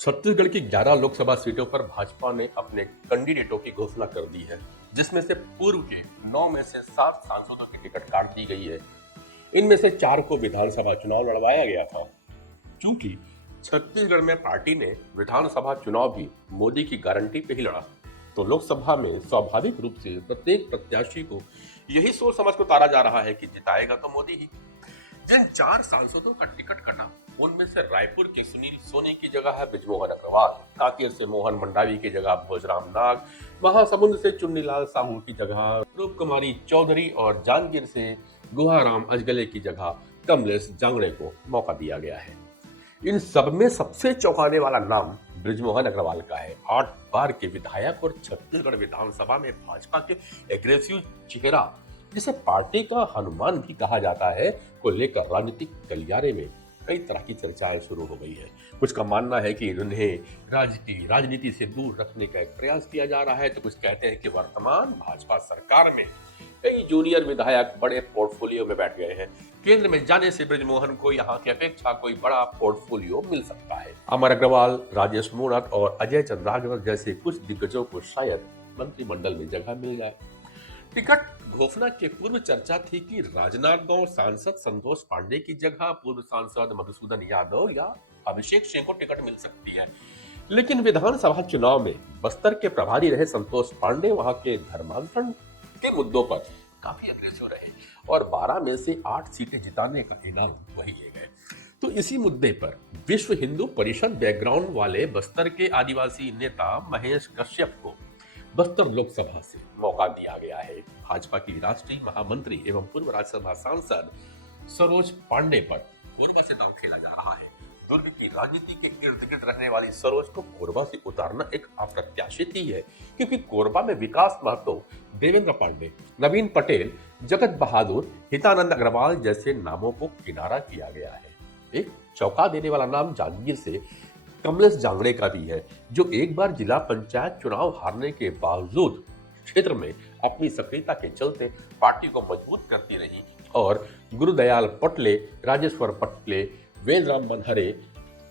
छत्तीसगढ़ की 11 लोकसभा सीटों पर भाजपा ने अपने कैंडिडेटों की घोषणा कर दी है, जिसमें से पूर्व के 9 में से 7 सांसदों की टिकट काट दी गई है। इनमें से 4 को विधानसभा चुनाव लड़वाया गया था। चूंकि छत्तीसगढ़ में पार्टी ने विधानसभा चुनाव भी मोदी की गारंटी पे ही लड़ा, तो लोकसभा में स्वाभाविक रूप से प्रत्येक प्रत्याशी को यही सोच समझ को उतारा जा रहा है कि जिताएगा तो मोदी ही। जिन 4 सांसदों का टिकट कटा, उनमें से रायपुर के सुनील सोनी की जगह है बृजमोहन अग्रवाल, कांकेर से मोहन मंडावी की जगह भोजराम नाग, महासमुंद से चुन्नीलाल साहू की जगह रूप कुमारी चौधरी और जांजगीर से गुहाराम अजगले की जगह कमलेश जांगड़े को मौका दिया गया है। इन सब में सबसे चौंकाने वाला नाम बृजमोहन अग्रवाल का है। 8 बार के विधायक और छत्तीसगढ़ विधानसभा में भाजपा के एग्रेसिव चेहरा, जिसे पार्टी का हनुमान भी कहा जाता है, को लेकर राजनीतिक गलियारे में कई तरह की चर्चाएं शुरू हो गई है। कुछ का मानना है कि उन्हें राजनीति से दूर रखने का एक प्रयास किया जा रहा है, तो कुछ कहते हैं कि वर्तमान भाजपा सरकार में कई जूनियर विधायक बड़े पोर्टफोलियो में बैठ गए हैं। केंद्र में जाने से बृजमोहन को यहाँ की अपेक्षा कोई बड़ा पोर्टफोलियो मिल सकता है। अमर अग्रवाल, राजेश मूणत और अजय चंद्राकर जैसे कुछ दिग्गजों को शायद मंत्रिमंडल में जगह मिल जाए। टिकट घोषणा के पूर्व चर्चा थी कि राजनांदगांव सांसद संतोष पांडे की जगह पूर्व सांसद मधुसूदन यादव या अभिषेक सिंह को टिकट मिल सकती है। लेकिन विधानसभा चुनाव में बस्तर के प्रभारी रहे संतोष पांडे वहां के धर्मांतरण के मुद्दों पर काफी अग्रेसिव रहे और 12 में से 8 सीटें जिताने का ऐलान वही ले गए। तो इसी मुद्दे पर विश्व हिंदू परिषद बैकग्राउंड वाले बस्तर के आदिवासी नेता महेश कश्यप को बस्तर लोकसभा से मौका दिया गया है। भाजपा की राष्ट्रीय महामंत्री एवं पूर्व राज्यसभा सांसद सरोज पांडे पर कोरबा से दांव खेला जा रहा है। दुर्ग की राजनीति के इर्द गिर्द रहने वाली सरोज को कोरबा से उतारना एक अप्रत्याशित ही है, क्योंकि कोरबा में विकास महतो, देवेंद्र पांडे, नवीन पटेल, जगत बहादुर, हितानंद अग्रवाल जैसे नामों को किनारा किया गया है। एक चौंका देने वाला नाम जांजगीर से कमलेश जांगड़े का भी है, जो एक बार जिला पंचायत चुनाव हारने के बावजूद क्षेत्र में अपनी सक्रियता के चलते पार्टी को मजबूत करती रही और गुरुदयाल पटले, राजेश्वर पटले, वेदराम मनहरे,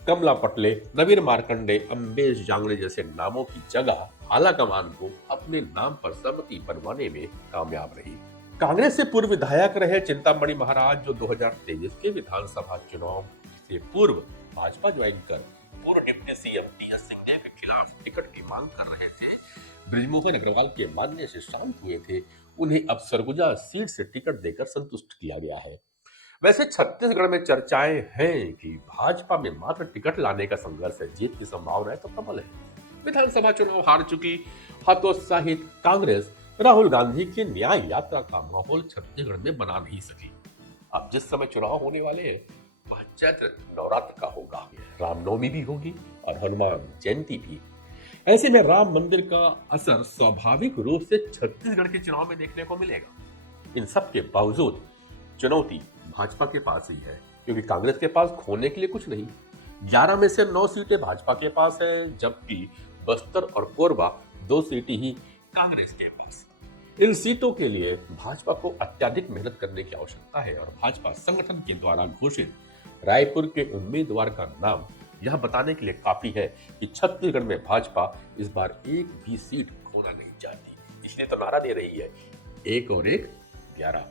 कमला पटले, नवीन मार्कंडे, अम्बेश जांगड़े जैसे नामों की जगह आलाकमान को अपने नाम पर सहमति बनवाने में कामयाब रही। कांग्रेस से पूर्व विधायक रहे चिंतामणि महाराज, जो 2023 के विधानसभा चुनाव से पूर्व भाजपा ज्वाइन कर पूर्व डिप्टी सीएम टीएस सिंहदेव के खिलाफ टिकट की मांग कर रहे थे, बृजमोहन अग्रवाल के मानने से शांत हुए थे। उन्हें अब सरगुजा सीट से टिकट देकर संतुष्ट किया गया है। वैसे छत्तीसगढ़ में चर्चाएं हैं कि भाजपा में मात्र टिकट लाने का संघर्ष है, जीत की संभावनाएं तो प्रबल है। विधानसभा चुनाव हार चुकी हतोत्साहित कांग्रेस राहुल गांधी की न्याय यात्रा का माहौल छत्तीसगढ़ में बना नहीं सकी। अब जिस समय चुनाव होने वाले हैं, वह चैत्र नवरात्र का होगा, रामनवमी भी होगी और हनुमान जयंती भी। ऐसे में राम मंदिर का असर स्वाभाविक रूप से छत्तीसगढ़ के चुनाव में देखने को मिलेगा। इन सब के बावजूद चुनौती भाजपा के पास ही है, क्योंकि कांग्रेस के पास खोने के लिए कुछ नहीं। 11 में से 9 सीटें भाजपा के पास है, जबकि बस्तर और कोरबा 2 सीटें ही कांग्रेस के पास। इन सीटों के लिए भाजपा को अत्यधिक मेहनत करने की आवश्यकता है और भाजपा संगठन के द्वारा घोषित रायपुर के उम्मीदवार का नाम यह बताने के लिए काफी है कि छत्तीसगढ़ में भाजपा इस बार एक भी सीट खोना नहीं चाहती। इसलिए तो नारा दे रही है, 1 और 1 11।